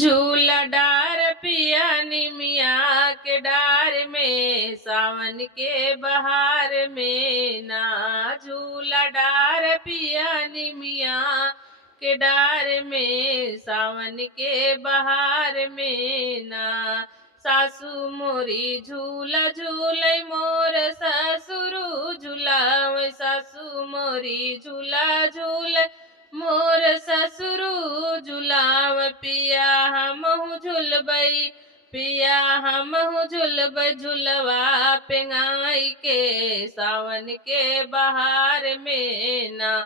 झूला डार पिया निमिया के डार में सावन के बहार में ना। झूला डार पिया निमिया के डार में सावन के बहार में ना। सासू मोरी झूला झूले मोर ससुरु झूलाव सासू मोरी झूला झूले मोर ससुरु झुलाव पिया हमहु झुलबई पिया हमहु झुलब झुलवा पेंगाई के सावन के बहार में ना।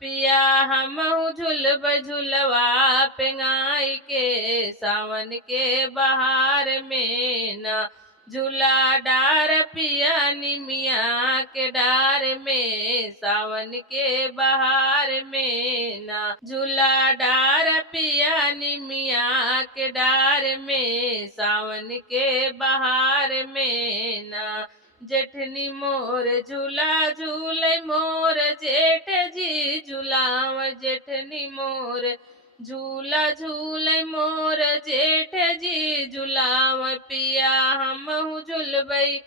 पिया हमहु झुलब झुलवा पेंगाई के सावन के बहार में ना। झूला डार पिया निमिया के डार में सावन के बहार में ना। झूला डार पिया निमिया के डार में सावन के बहार में ना। जेठनी मोर झूला झूले मोर जेठ जी झूलाव जेठनी मोर झूला झूले मोर जेठ जी झूलाव पिया हमहु झुलबई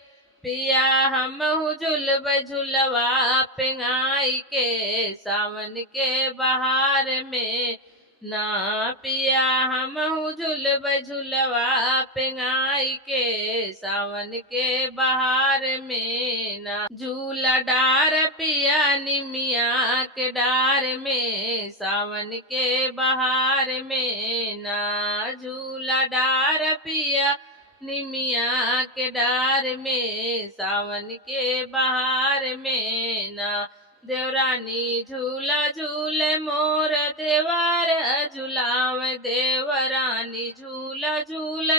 पिया हमहु झुलब झुलवा पेंगाई के सावन के बहार में ना। पिया हमहु झुलब झुलवा पेंगाई के सावन के बहार में ना। झूला डार पिया निमिया के डार में सावन के बहार में ना। झूला डार पिया निमिया के डार में सावन के बहार में ना। देवरानी झूला झूले मोर देवर झुलाव देवरानी झूला झूले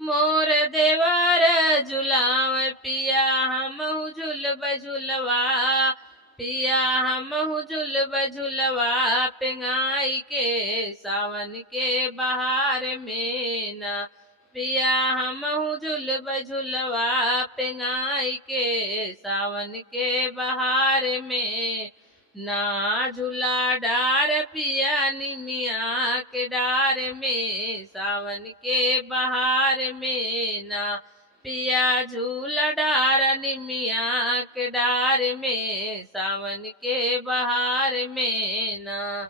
मोर देवर झुलाव पिया हमहु झुलब झुलवा पिया हमहु झुलब झुलवा पेंगाई के सावन के बहार में ना। पिया हमहु झुलब झुलवा पेंगाई के सावन के बहार में ना। झूला डार पिया निमिया के डार में सावन के बहार में ना। पिया झूला डार निमिया के डार में सावन के बहार में ना।